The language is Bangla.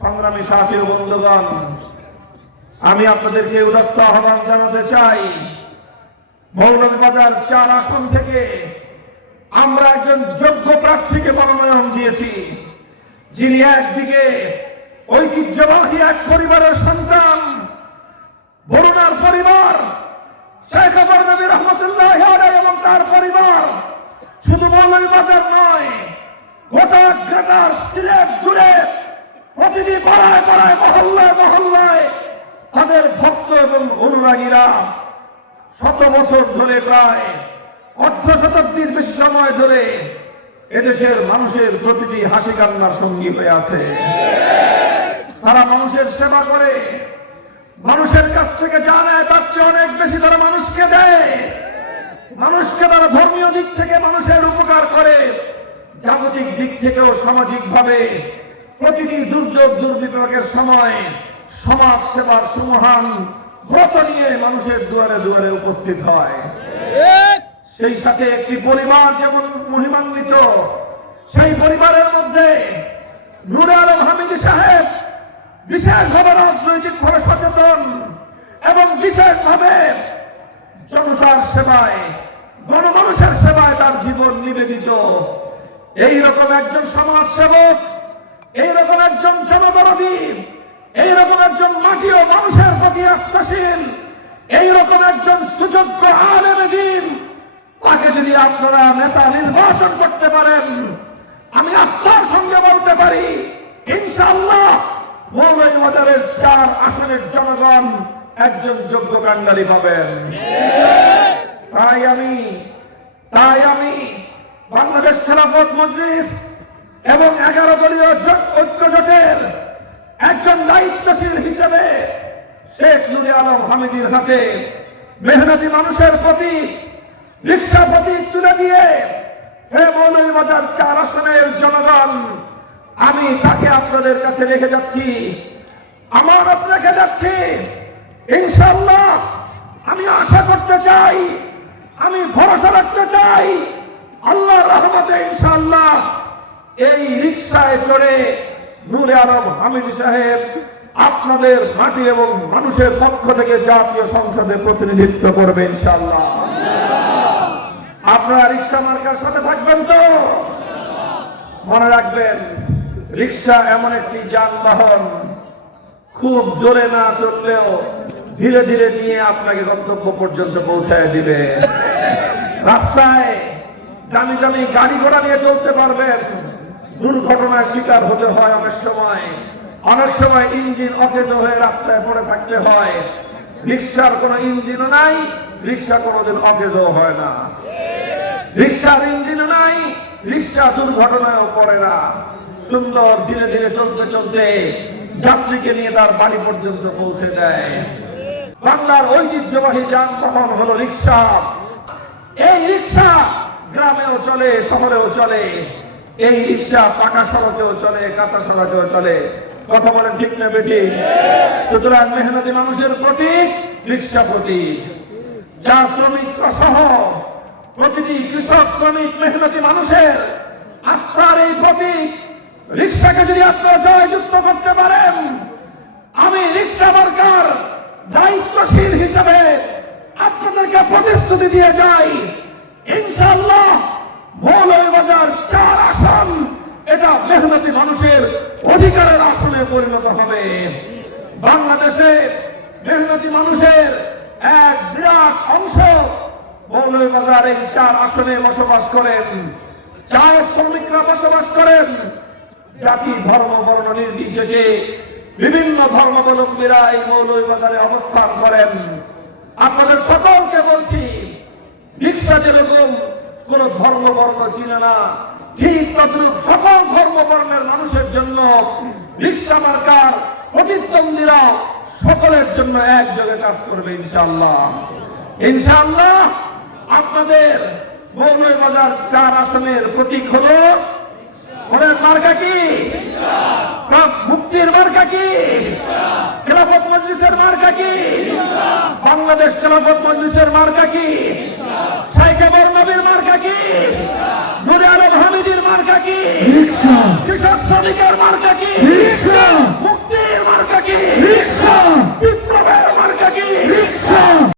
সংগ্রামী সাথী বন্ধুগণ, আমি আপনাদেরকে উদত্ত আহ্বান জানাতে চাই। মৌলভীবাজার চার আসন থেকে আমরা একজন যোগ্য প্রার্থীকে মনোনয়ন দিয়েছি, যিনি একদিকে ঐতিহ্যবাহী এক পরিবারের সন্তান, বরুণার পরিবার, শেখ আবর নবী রহমতুল্লাহ এবং তার পরিবার। শুধু মৌলভীবাজার নয়, গোটা গ্রেটার সিলেট জুড়ে প্রতিটি পাড়ায় পাড়ায়, মহল্লায় মহল্লায় তাদের ভক্ত এবং অনুরাগীরা শত বছর ধরে প্রায় অর্ধ শতাব্দীর বেশি সময় ধরে এদেশের মানুষের প্রতিটি হাসি কান্নার সঙ্গী হয়ে আছে। তারা মানুষের সেবা করে, মানুষের কাছ থেকে যা নেয় তার চেয়ে অনেক বেশি তারা মানুষকে দেয়। মানুষকে তারা ধর্মীয় দিক থেকে মানুষের উপকার করে, জাগতিক দিক থেকেও সামাজিক ভাবে প্রতিটি দুর্যোগ দুর্বিপাকের সময় সমাজ সেবার সুমহান ব্রত নিয়ে মানুষের দুয়ারে দুয়ারে উপস্থিত হয়। সেই সাথে একটি পরিবার যেমন মহিমান্বিত সেই পরিবারের মধ্যে নুর আলম হামিদি সাহেব বিশেষভাবে রাজনৈতিকভাবে সচেতন এবং বিশেষভাবে জনতার সেবায় গণমানুষের সেবায় তার জীবন নিবেদিত। এই রকম একজন সমাজ সেবক এই রকম একজন জনদরদী এই রকম একজন মাটি ও মানুষের প্রতি আস্থাশীল এই রকম একজন সুযোগ্য আলেমে দিন তাকে যদি আপনারা নেতা নির্বাচন করতে পারেন, আমি আস্থার সঙ্গে বলতে পারি, ইনশাআল্লাহ মৌলভীবাজারের চার আসনের জনগণ একজন যোগ্য কাণ্ডারি পাবেন। তাই আমি তাই আমি বাংলাদেশ খেলাফত মজলিস এবং এগারো দলীয় জোট- ঐক্য জোটের একজন দায়িত্বশীল হিসেবে শেখ নুরি আলম হামিদির হাতে মেহনতি মানুষের প্রতি, রিক্সা প্রতীক তুলে দিয়ে হে মৌলভীবাজার চার আসনের জনগণ, আমি তাকে আপনাদের কাছে রেখে যাচ্ছি। আমার রেখে যাচ্ছি। ইনশাল্লাহ আমি আশা করতে চাই, আমি ভরসা রাখতে চাই। আল্লাহর রহমতে ইনশাল্লাহ এই রিক্সায় চড়ে নূরে আলম হামিদ সাহেব আপনাদের মাটি এবং মানুষের পক্ষ থেকে জাতীয় সংসদে প্রতিনিধিত্ব করবে ইনশাল্লাহ আপনারা রিক্সা মার্কার সাথে থাকবেন তো? মনে রাখবেন রিক্সা এমন একটি যানবাহন, খুব জোরে না চললেও ধীরে ধীরে নিয়ে আপনাকে গন্তব্য পর্যন্ত পৌঁছায় দিবে। রাস্তায় দামি দামি গাড়ি ঘোড়া নিয়ে চলতে পারবেন। দুর্ঘটনার শিকার হতে হয় অনেক সময়। অনেক সময় ইঞ্জিন অকেজ হয়ে রাস্তায় পড়ে থাকতে হয়। রিক্সার কোনো ইঞ্জিনও নাই, রিক্সা কোনোদিন অকেজও হয় না। রিক্সার ইঞ্জিন নাই, রিক্সা দুর্ঘটনায়ও পড়ে না। সুন্দর ধীরে ধীরে চলতে চলতে যাত্রীকে নিয়ে তার বাড়ি পর্যন্ত পৌঁছে দেয়। বাংলার ঐতিহ্যবাহী যানবাহন হলো রিক্সা। এই রিক্সা গ্রামেও চলে, শহরেও চলে। এই রিক্সা পাকা সড়কেও চলে, কাঁচা সড়কেও চলে। কথা বলে ঠিক না বেটি সুতরাং মেহনতি মানুষের প্রতীক রিক্সা প্রতীক। যা শ্রমিক সহ প্রতিটি কৃষক, শ্রমিক, মেহনতি মানুষের আস্থার এই প্রতীক। রিক্সাকে যদি আপনারা জয়যুক্ত করতে পারেন, আমি রিক্সা মার্কার দায়িত্বশীল হিসেবে আপনাদেরকে প্রতিশ্রুতি দিয়ে যাই। ইনশাল্লাহ মৌলভীবাজার চার আসন। এটা মেহনতি মানুষের অধিকারের আসনে পরিণত হবে। বাংলাদেশে মেহনতি মানুষের এক বিরাট অংশ মৌলভীবাজার এই চার আসনে বসবাস করেন। চার শ্রমিকরা বসবাস করেন। জাতি, ধর্ম, বর্ণ নির্বিশেষে বিভিন্ন ধর্মাবলম্বীরা এই মৌলভীবাজারে অবস্থান করেন। আপনাদের সকলকে বলছি, রিক্সা যেরকম কোন ধর্ম বর্ণ চিনে না। ঠিক তদ্রুপ সকল ধর্ম বর্ণের মানুষের জন্য রিক্সা মার্কার প্রতিদ্বন্দ্বীরা সকলের জন্য একযোগে কাজ করবে ইনশাআল্লাহ। ইনশাআল্লাহ আপনাদের মৌলভীবাজার চার আসনের প্রতীক হলো ওনার মার্কা কি? মুক্তির মার্কা কি? খেলাফত মজলিসের মার্কা কি? বাংলাদেশ খেলাফত মজলিসের মার্কা কি? সাইকেবর রিক্সা। কৃষক শ্রমিকের মার্কা কি? রিক্সা। মুক্তির মার্কা কি? রিক্সা।